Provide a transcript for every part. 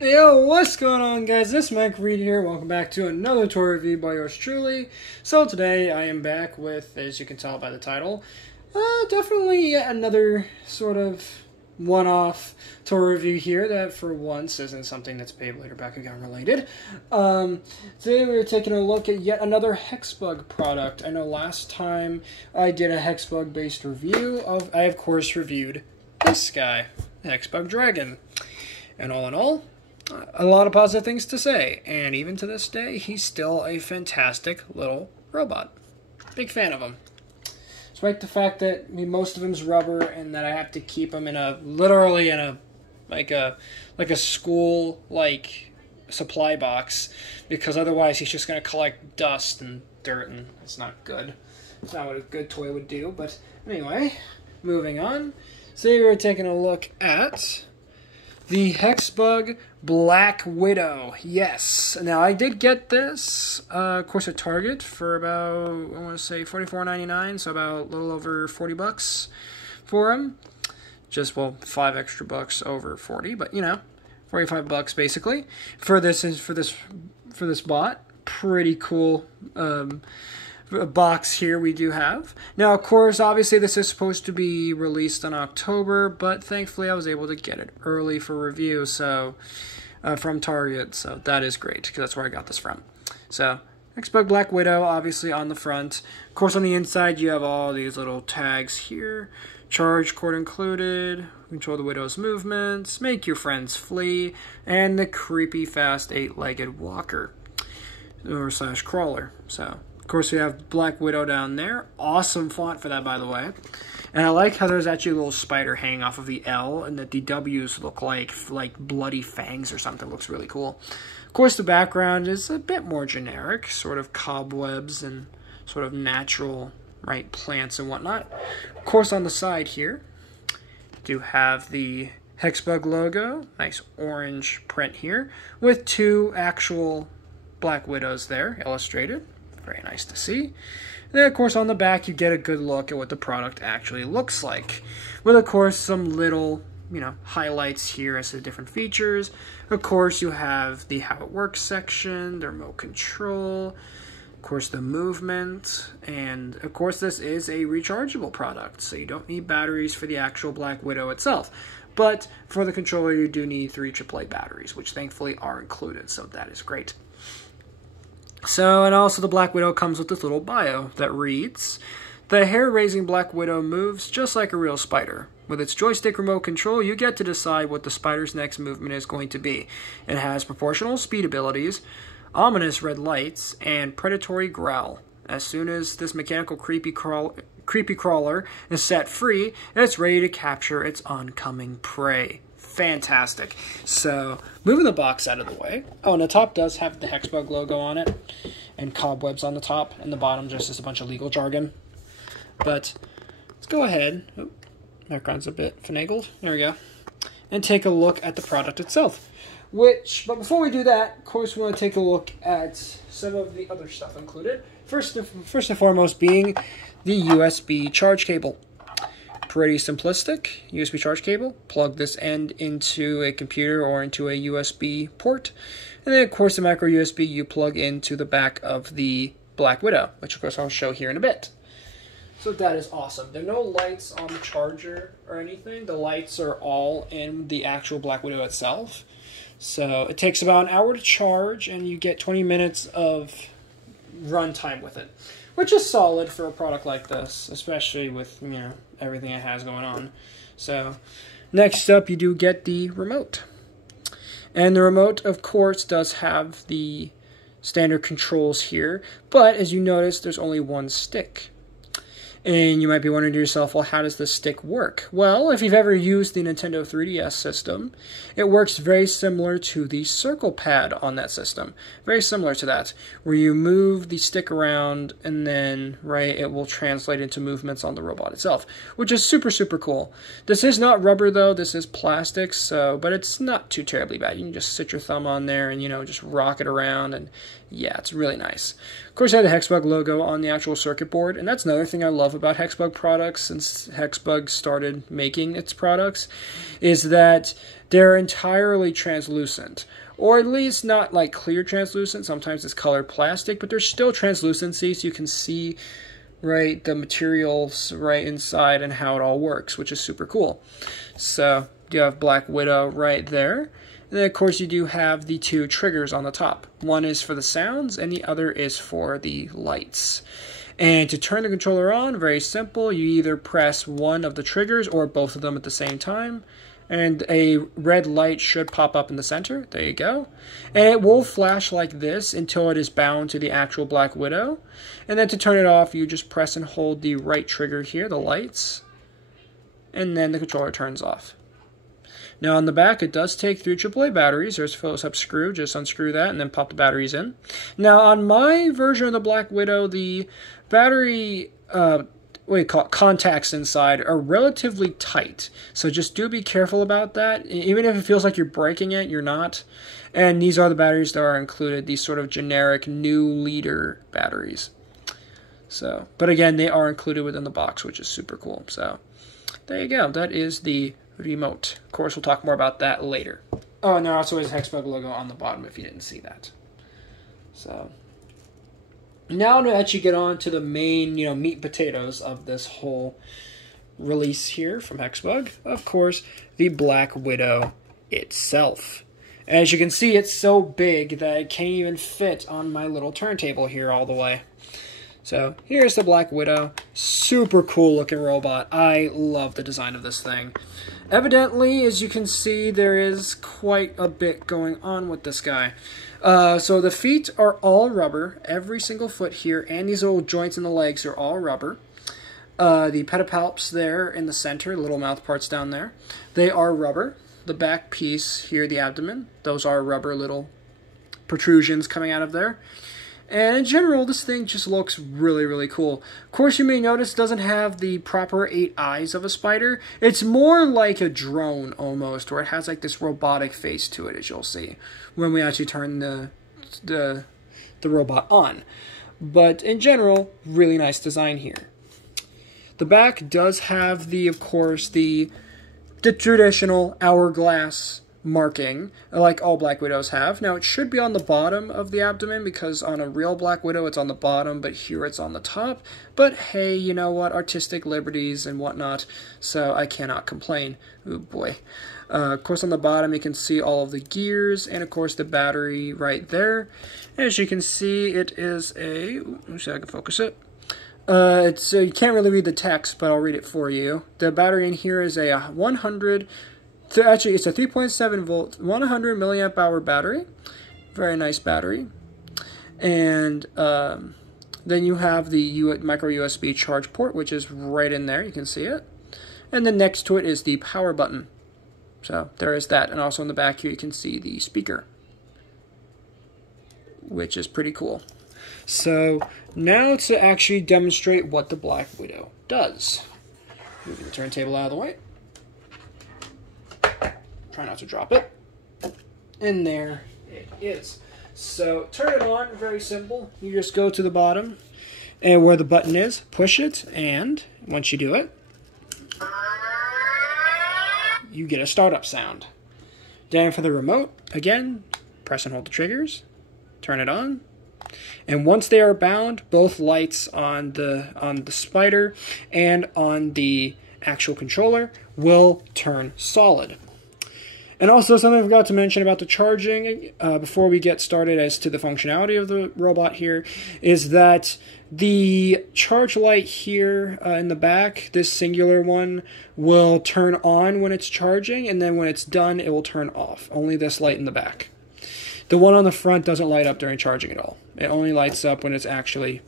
Yo, what's going on, guys? This is Mike Reed here. Welcome back to another toy review by yours truly. So today I am back with, as you can tell by the title, definitely yet another sort of one-off toy review here that for once isn't something that's Beyblade or Bakugan related. Today we're taking a look at yet another Hexbug product. I know last time I did a Hexbug based review I of course reviewed this guy, the Hexbug Dragon. And all in all, a lot of positive things to say, and even to this day, he's still a fantastic little robot. Big fan of him. Despite the fact that most of him's rubber, and that I have to keep him in literally in a school supply box, because otherwise he's just gonna collect dust and dirt, and it's not good. It's not what a good toy would do. But anyway, moving on. So we're taking a look at the Hexbug Black Widow. Yes. Now, I did get this, of course, at Target for about, I want to say, $44.99, so about a little over 40 bucks for him. Just, well, 5 extra bucks over 40, but, you know, 45 bucks basically for this bot. Pretty cool box here we do have. Now, of course, obviously this is supposed to be released in October, but thankfully I was able to get it early for review, so from Target, so that is great, because that's where I got this from. So, Hexbug Black Widow, obviously on the front. Of course, on the inside, you have all these little tags here. Charge cord included, control the Widow's movements, make your friends flee, and the creepy fast 8-legged walker, or / crawler, so. Of course, we have Black Widow down there. Awesome font for that, by the way. And I like how there's actually a little spider hanging off of the L, and that the W's look like bloody fangs or something. Looks really cool. Of course, the background is a bit more generic, sort of cobwebs and sort of natural, right, plants and whatnot. Of course, on the side here, do have the Hexbug logo. Nice orange print here, with 2 actual Black Widows there, illustrated. Very nice to see. And then, of course, on the back, you get a good look at what the product actually looks like. With, of course, some little, highlights here as to different features. Of course, you have the how it works section, the remote control, of course, the movement, and, of course, this is a rechargeable product, so you don't need batteries for the actual Black Widow itself. But for the controller, you do need 3 AAA batteries, which thankfully are included, so that is great. So, and also the Black Widow comes with this little bio that reads, "The hair-raising Black Widow moves just like a real spider. With its joystick remote control, you get to decide what the spider's next movement is going to be. It has proportional speed abilities, ominous red lights, and predatory growl. As soon as this mechanical creepy crawler is set free, it's ready to capture its oncoming prey." Fantastic. So, moving the box out of the way. Oh, and the top does have the Hexbug logo on it, and cobwebs on the top, and the bottom just is a bunch of legal jargon. But, let's go ahead. Oh, background's a bit finagled. There we go. And take a look at the product itself. But before we do that, of course, we want to take a look at some of the other stuff included. First and foremost being the USB charge cable. Pretty simplistic. USB charge cable. Plug this end into a computer or into a USB port. And then, of course, the micro USB you plug into the back of the Black Widow, which, of course, I'll show here in a bit. So that is awesome. There are no lights on the charger or anything. The lights are all in the actual Black Widow itself. So it takes about an hour to charge, and you get 20 minutes of run time with it, which is solid for a product like this, especially with, everything it has going on. So, next up, you do get the remote. And the remote, of course, does have the standard controls here, but as you notice, there's only one stick. And you might be wondering to yourself, well, how does this stick work? Well, if you've ever used the Nintendo 3DS system, it works very similar to the circle pad on that system. Very similar to that, where you move the stick around and then, it will translate into movements on the robot itself, which is super, super cool. This is not rubber, though. This is plastic, but it's not too terribly bad. You can just sit your thumb on there and, just rock it around, and yeah, it's really nice. Of course, I had the Hexbug logo on the actual circuit board, and that's another thing I love about Hexbug products since Hexbug started making its products, is that they're entirely translucent. Or at least not like clear translucent. Sometimes it's colored plastic, but there's still translucency, so you can see right the materials right inside and how it all works, which is super cool. So you have Black Widow right there. And then, of course, you do have the two triggers on the top. One is for the sounds, and the other is for the lights. And to turn the controller on, very simple. You either press one of the triggers or both of them at the same time. And a red light should pop up in the center. There you go. And it will flash like this until it is bound to the actual Black Widow. And then to turn it off, you just press and hold the right trigger here, the lights. And then the controller turns off. Now on the back, it does take 3 AAA batteries. There's a Phillips head screw. Just unscrew that and then pop the batteries in. Now on my version of the Black Widow, the battery contacts inside are relatively tight. So just do be careful about that. Even if it feels like you're breaking it, you're not. And these are the batteries that are included. These sort of generic new leader batteries. So, but again, they are included within the box, which is super cool. So there you go. That is the remote. Of course, we'll talk more about that later. Oh, and there also is a Hexbug logo on the bottom if you didn't see that. So now to actually get on to the main, meat and potatoes of this whole release here from Hexbug. Of course, the Black Widow itself. As you can see, it's so big that it can't even fit on my little turntable here all the way. So here's the Black Widow. Super cool looking robot. I love the design of this thing. Evidently, as you can see, there is quite a bit going on with this guy. So the feet are all rubber. Every single foot here, and these little joints in the legs are all rubber. The pedipalps there in the center, little mouth parts down there, they are rubber. The back piece here, the abdomen, those are rubber little protrusions coming out of there. And in general, this thing just looks really, really cool. Of course, you may notice it doesn't have the proper 8 eyes of a spider. It's more like a drone almost, where it has like this robotic face to it, as you'll see, when we actually turn the robot on. But in general, really nice design here. The back does have of course, the traditional hourglass marking, like all Black Widows have. Now, it should be on the bottom of the abdomen, because on a real Black Widow, it's on the bottom, but here it's on the top. But hey, you know what? Artistic liberties and whatnot, so I cannot complain. Oh boy. Of course, on the bottom, you can see all of the gears, and of course, the battery right there. As you can see, it is a... Let me see if I can focus it. You can't really read the text, but I'll read it for you. The battery in here is a 100... So actually, it's a 3.7 volt, 100 milliamp hour battery. Very nice battery. And then you have the micro USB charge port, which is right in there. You can see it. And then next to it is the power button. So there is that. And also in the back here, you can see the speaker, which is pretty cool. So now to actually demonstrate what the Black Widow does. Moving the turntable out of the way. Try not to drop it. And there it is. So turn it on, very simple. You just go to the bottom and where the button is, push it, and once you do it, you get a startup sound. Then for the remote, again, press and hold the triggers, turn it on, and once they are bound, both lights on the spider and on the actual controller will turn solid. And also, something I forgot to mention about the charging before we get started as to the functionality of the robot here is that the charge light here in the back, this singular one, will turn on when it's charging, and then when it's done, it will turn off. Only this light in the back. The one on the front doesn't light up during charging at all. It only lights up when it's actually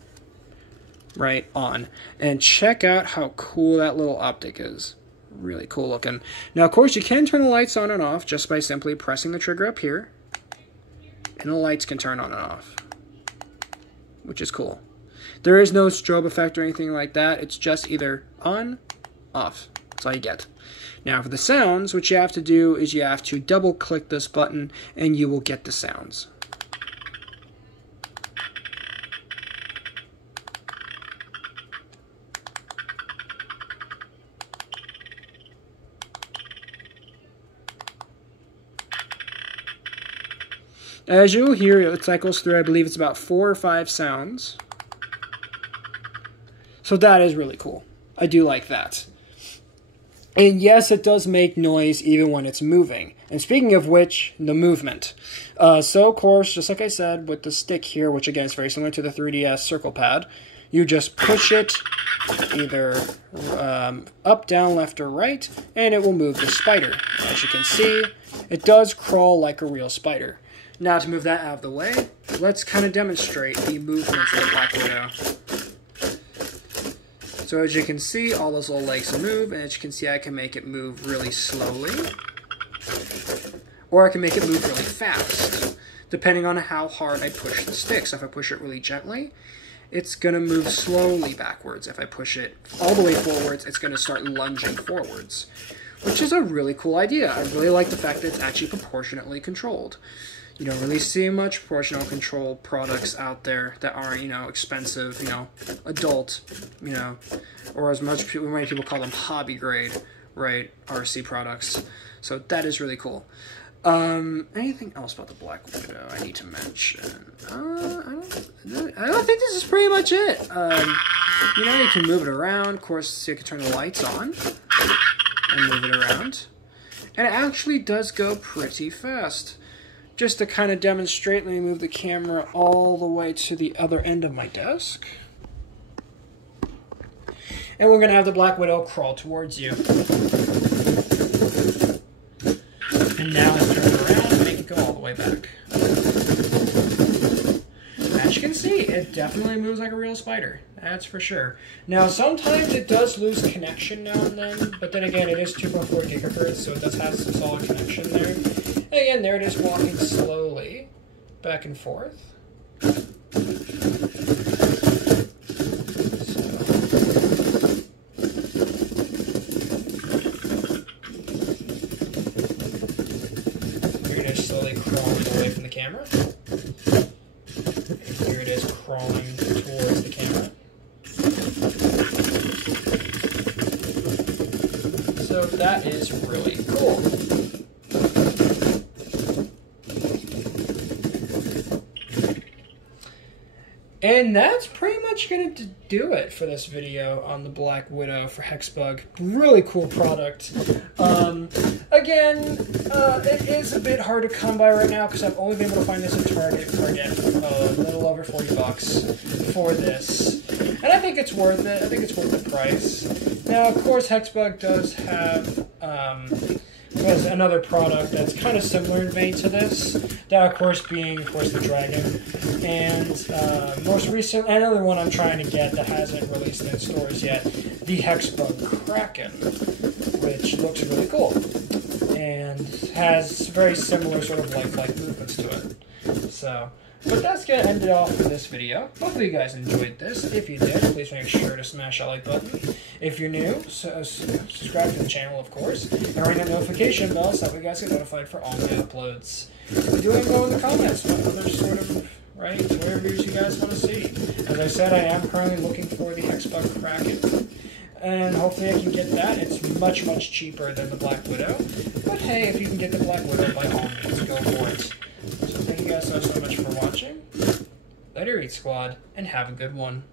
right on. And check out how cool that little optic is. Really cool looking. Now, of course, you can turn the lights on and off just by simply pressing the trigger up here, and the lights can turn on and off, which is cool. There is no strobe effect or anything like that. It's just either on, off. That's all you get. Now, for the sounds, what you have to do is you have to double-click this button, and you will get the sounds. As you'll hear, it cycles through, I believe it's about 4 or 5 sounds. So that is really cool. I do like that. And yes, it does make noise even when it's moving. And speaking of which, the movement. So, of course, just like I said, with the stick here, which again is very similar to the 3DS circle pad, you just push it either up, down, left, or right, and it will move the spider. As you can see, it does crawl like a real spider. Now, to move that out of the way, let's kind of demonstrate the movements of the Black Widow. So as you can see, all those little legs move, and as you can see, I can make it move really slowly, or I can make it move really fast, depending on how hard I push the stick. So if I push it really gently, it's going to move slowly backwards. If I push it all the way forwards, it's going to start lunging forwards, which is a really cool idea. I really like the fact that it's actually proportionately controlled. You don't really see much proportional control products out there that aren't, expensive, adult, or as many people call them hobby grade, right, RC products. So that is really cool. Anything else about the Black Widow I need to mention? I don't think this is pretty much it. You can move it around. Of course, you can turn the lights on and move it around. And it actually does go pretty fast. Just to kind of demonstrate, let me move the camera all the way to the other end of my desk. And we're going to have the Black Widow crawl towards you. And now let's turn it around and make it go all the way back. As you can see, it definitely moves like a real spider. That's for sure. Now, sometimes it does lose connection now and then, but then again, it is 2.4 gigahertz, so it does have some solid connection there. And again, there it is walking slowly back and forth. Here it is slowly crawling away from the camera. And here it is crawling towards the camera. So that is really cool. And that's pretty much going to do it for this video on the Black Widow for Hexbug. Really cool product. Again, it is a bit hard to come by right now because I've only been able to find this at Target for, again, a little over $40 for this. And I think it's worth it. I think it's worth the price. Now, of course, Hexbug does have was another product that's kind of similar in vein to this. That, of course, being, the Dragon. And most recent, another one I'm trying to get that hasn't released in stores yet, the Hexbug Kraken, which looks really cool. And has very similar sort of lifelike movements to it. So, but that's going to end it off for this video. Hopefully you guys enjoyed this. If you did, please make sure to smash that like button. If you're new, subscribe to the channel, of course. And ring that notification bell so that you guys get notified for all my uploads. Do let me know in the comments what other sort of, toy reviews you guys want to see. As I said, I am currently looking for the Hexbug Kraken. And hopefully I can get that. It's much, much cheaper than the Black Widow. But hey, if you can get the Black Widow, by all means, go for it. So thank you guys so much for watching. Later, Eat Squad, and have a good one.